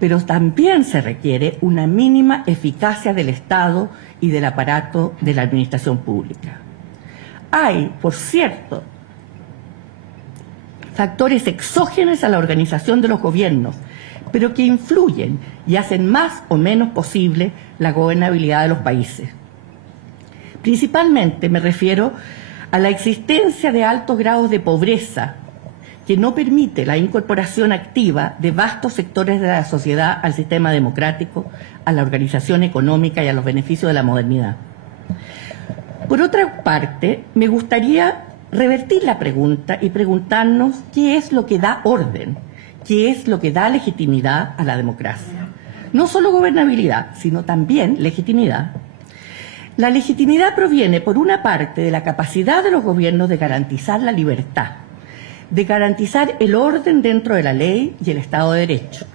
pero también se requiere una mínima eficacia del Estado y del aparato de la administración pública. Hay, por cierto, factores exógenos a la organización de los gobiernos, pero que influyen y hacen más o menos posible la gobernabilidad de los países. Principalmente me refiero a la existencia de altos grados de pobreza que no permite la incorporación activa de vastos sectores de la sociedad al sistema democrático, a la organización económica y a los beneficios de la modernidad. Por otra parte, me gustaría revertir la pregunta y preguntarnos qué es lo que da orden, qué es lo que da legitimidad a la democracia. No solo gobernabilidad, sino también legitimidad. La legitimidad proviene, por una parte, de la capacidad de los gobiernos de garantizar la libertad, de garantizar el orden dentro de la ley y el Estado de Derecho.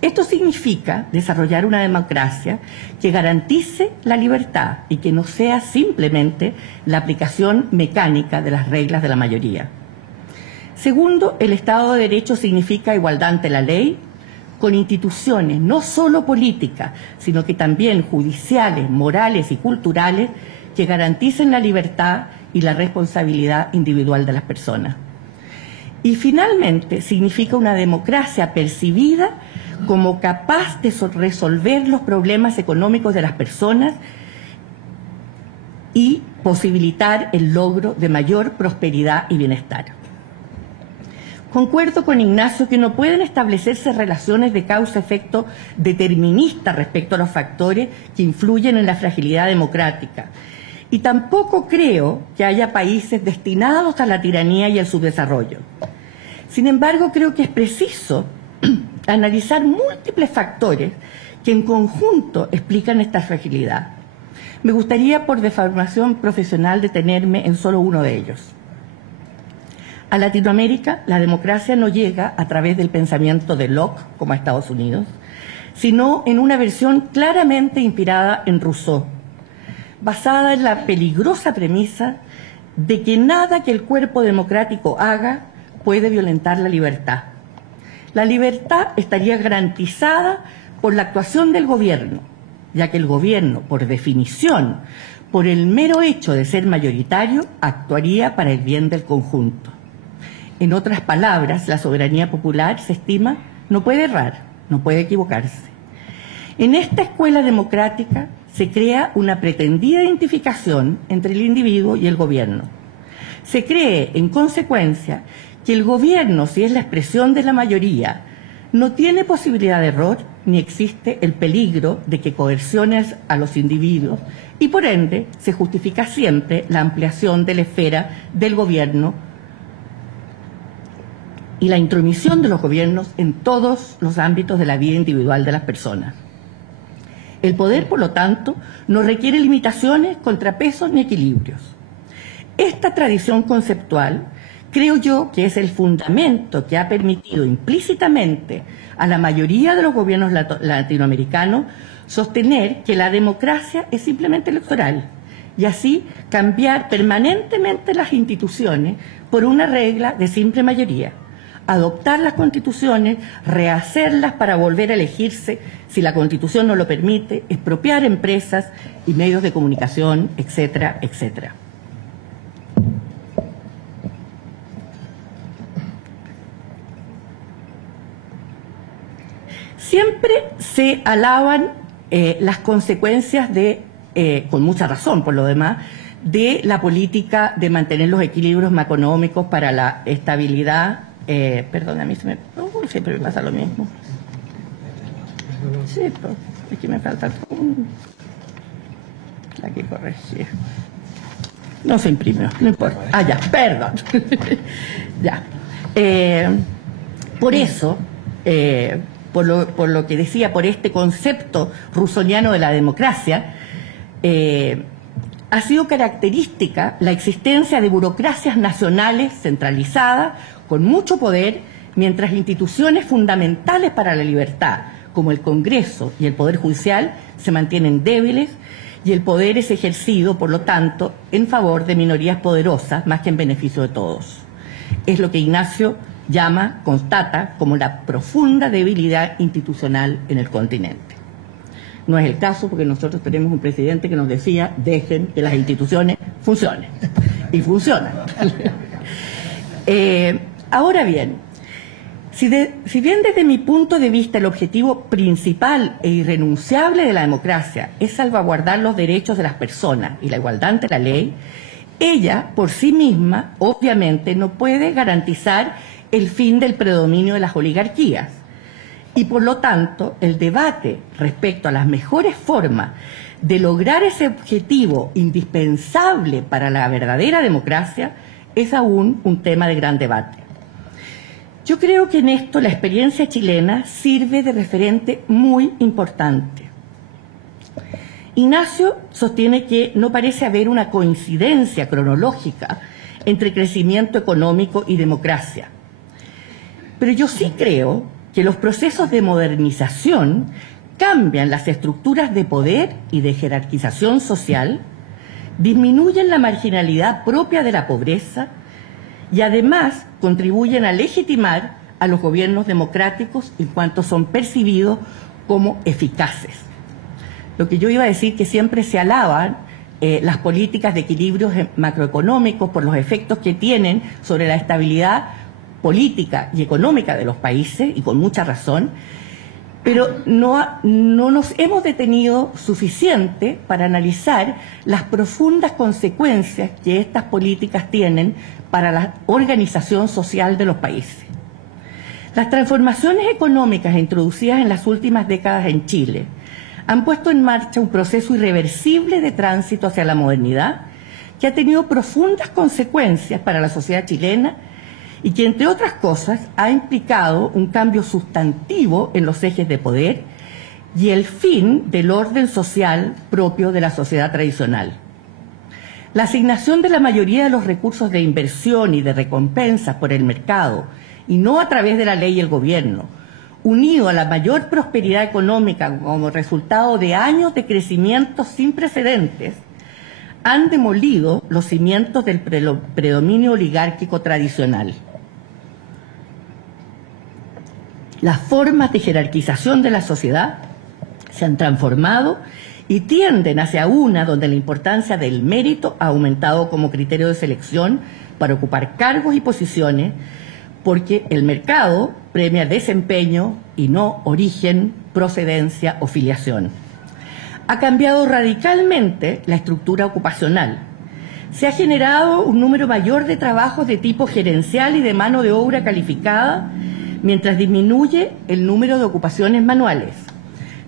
Esto significa desarrollar una democracia que garantice la libertad y que no sea simplemente la aplicación mecánica de las reglas de la mayoría. Segundo, el Estado de Derecho significa igualdad ante la ley, con instituciones no solo políticas, sino que también judiciales, morales y culturales que garanticen la libertad y la responsabilidad individual de las personas. Y finalmente significa una democracia percibida como capaz de resolver los problemas económicos de las personas y posibilitar el logro de mayor prosperidad y bienestar. Concuerdo con Ignacio que no pueden establecerse relaciones de causa-efecto deterministas respecto a los factores que influyen en la fragilidad democrática. Y tampoco creo que haya países destinados a la tiranía y al subdesarrollo. Sin embargo, creo que es preciso analizar múltiples factores que en conjunto explican esta fragilidad. Me gustaría, por deformación profesional, detenerme en solo uno de ellos. A Latinoamérica, la democracia no llega a través del pensamiento de Locke, como a Estados Unidos, sino en una versión claramente inspirada en Rousseau, basada en la peligrosa premisa de que nada que el cuerpo democrático haga puede violentar la libertad. La libertad estaría garantizada por la actuación del gobierno, ya que el gobierno, por definición, por el mero hecho de ser mayoritario, actuaría para el bien del conjunto. En otras palabras, la soberanía popular, se estima, no puede errar, no puede equivocarse. En esta escuela democrática se crea una pretendida identificación entre el individuo y el gobierno. Se cree, en consecuencia, que el gobierno, si es la expresión de la mayoría, no tiene posibilidad de error ni existe el peligro de que coercione a los individuos y, por ende, se justifica siempre la ampliación de la esfera del gobierno y la intromisión de los gobiernos en todos los ámbitos de la vida individual de las personas. El poder, por lo tanto, no requiere limitaciones, contrapesos ni equilibrios. Esta tradición conceptual creo yo que es el fundamento que ha permitido implícitamente a la mayoría de los gobiernos latinoamericanos sostener que la democracia es simplemente electoral y así cambiar permanentemente las instituciones por una regla de simple mayoría, adoptar las constituciones, rehacerlas para volver a elegirse si la Constitución no lo permite, expropiar empresas y medios de comunicación, etcétera, etcétera. Siempre se alaban las consecuencias de, con mucha razón por lo demás, de la política de mantener los equilibrios macroeconómicos para la estabilidad. Perdón, a mí siempre me pasa lo mismo. Sí, pues, es que me falta la que corregir. No se imprimió, no importa. Ah, ya, perdón. Ya. Por eso, por lo que decía, por este concepto rousseauiano de la democracia, ha sido característica la existencia de burocracias nacionales centralizadas con mucho poder, mientras instituciones fundamentales para la libertad, como el Congreso y el Poder Judicial, se mantienen débiles y el poder es ejercido, por lo tanto, en favor de minorías poderosas más que en beneficio de todos. Es lo que Ignacio constata como la profunda debilidad institucional en el continente. No es el caso, porque nosotros tenemos un presidente que nos decía: dejen que las instituciones funcionen. Y funcionan. Ahora bien, si bien desde mi punto de vista el objetivo principal e irrenunciable de la democracia es salvaguardar los derechos de las personas y la igualdad ante la ley, ella por sí misma obviamente no puede garantizar el fin del predominio de las oligarquías. Y por lo tanto, el debate respecto a las mejores formas de lograr ese objetivo indispensable para la verdadera democracia es aún un tema de gran debate. Yo creo que en esto la experiencia chilena sirve de referente muy importante. Ignacio sostiene que no parece haber una coincidencia cronológica entre crecimiento económico y democracia. Pero yo sí creo que los procesos de modernización cambian las estructuras de poder y de jerarquización social, disminuyen la marginalidad propia de la pobreza y además contribuyen a legitimar a los gobiernos democráticos en cuanto son percibidos como eficaces. Lo que yo iba a decir, que siempre se alaban las políticas de equilibrios macroeconómicos por los efectos que tienen sobre la estabilidad política y económica de los países, y con mucha razón, pero no nos hemos detenido suficiente para analizar las profundas consecuencias que estas políticas tienen para la organización social de los países. Las transformaciones económicas introducidas en las últimas décadas en Chile han puesto en marcha un proceso irreversible de tránsito hacia la modernidad que ha tenido profundas consecuencias para la sociedad chilena y que, entre otras cosas, ha implicado un cambio sustantivo en los ejes de poder y el fin del orden social propio de la sociedad tradicional. La asignación de la mayoría de los recursos de inversión y de recompensas por el mercado, y no a través de la ley y el gobierno, unido a la mayor prosperidad económica como resultado de años de crecimiento sin precedentes, han demolido los cimientos del predominio oligárquico tradicional. Las formas de jerarquización de la sociedad se han transformado y tienden hacia una donde la importancia del mérito ha aumentado como criterio de selección para ocupar cargos y posiciones, porque el mercado premia desempeño y no origen, procedencia o filiación. Ha cambiado radicalmente la estructura ocupacional. Se ha generado un número mayor de trabajos de tipo gerencial y de mano de obra calificada, mientras disminuye el número de ocupaciones manuales.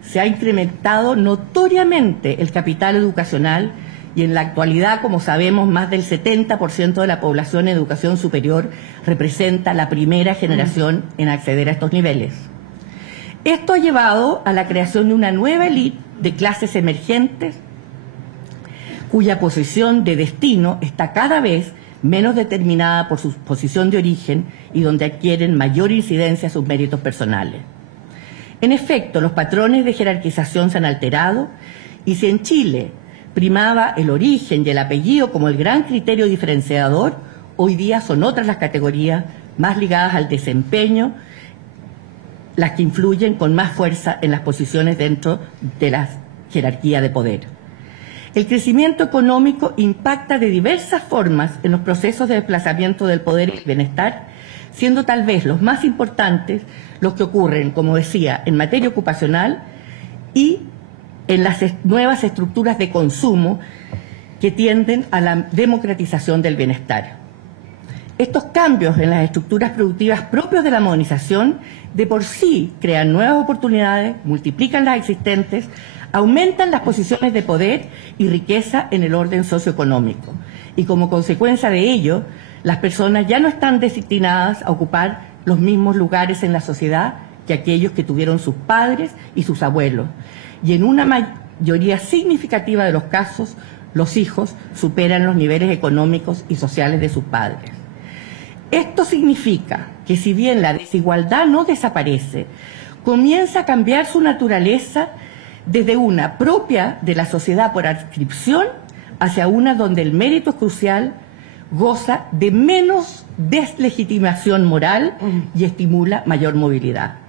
Se ha incrementado notoriamente el capital educacional y en la actualidad, como sabemos, más del 70% de la población en educación superior representa la primera generación en acceder a estos niveles. Esto ha llevado a la creación de una nueva élite de clases emergentes cuya posición de destino está cada vez menos determinada por su posición de origen y donde adquieren mayor incidencia sus méritos personales. En efecto, los patrones de jerarquización se han alterado y si en Chile primaba el origen y el apellido como el gran criterio diferenciador, hoy día son otras las categorías más ligadas al desempeño las que influyen con más fuerza en las posiciones dentro de la jerarquía de poder. El crecimiento económico impacta de diversas formas en los procesos de desplazamiento del poder y el bienestar, siendo tal vez los más importantes los que ocurren, como decía, en materia ocupacional y en las nuevas estructuras de consumo que tienden a la democratización del bienestar. Estos cambios en las estructuras productivas propios de la modernización de por sí crean nuevas oportunidades, multiplican las existentes, aumentan las posiciones de poder y riqueza en el orden socioeconómico. Y como consecuencia de ello, las personas ya no están destinadas a ocupar los mismos lugares en la sociedad que aquellos que tuvieron sus padres y sus abuelos. Y en una mayoría significativa de los casos, los hijos superan los niveles económicos y sociales de sus padres. Esto significa que si bien la desigualdad no desaparece, comienza a cambiar su naturaleza desde una propia de la sociedad por adscripción hacia una donde el mérito es crucial, goza de menos deslegitimación moral y estimula mayor movilidad.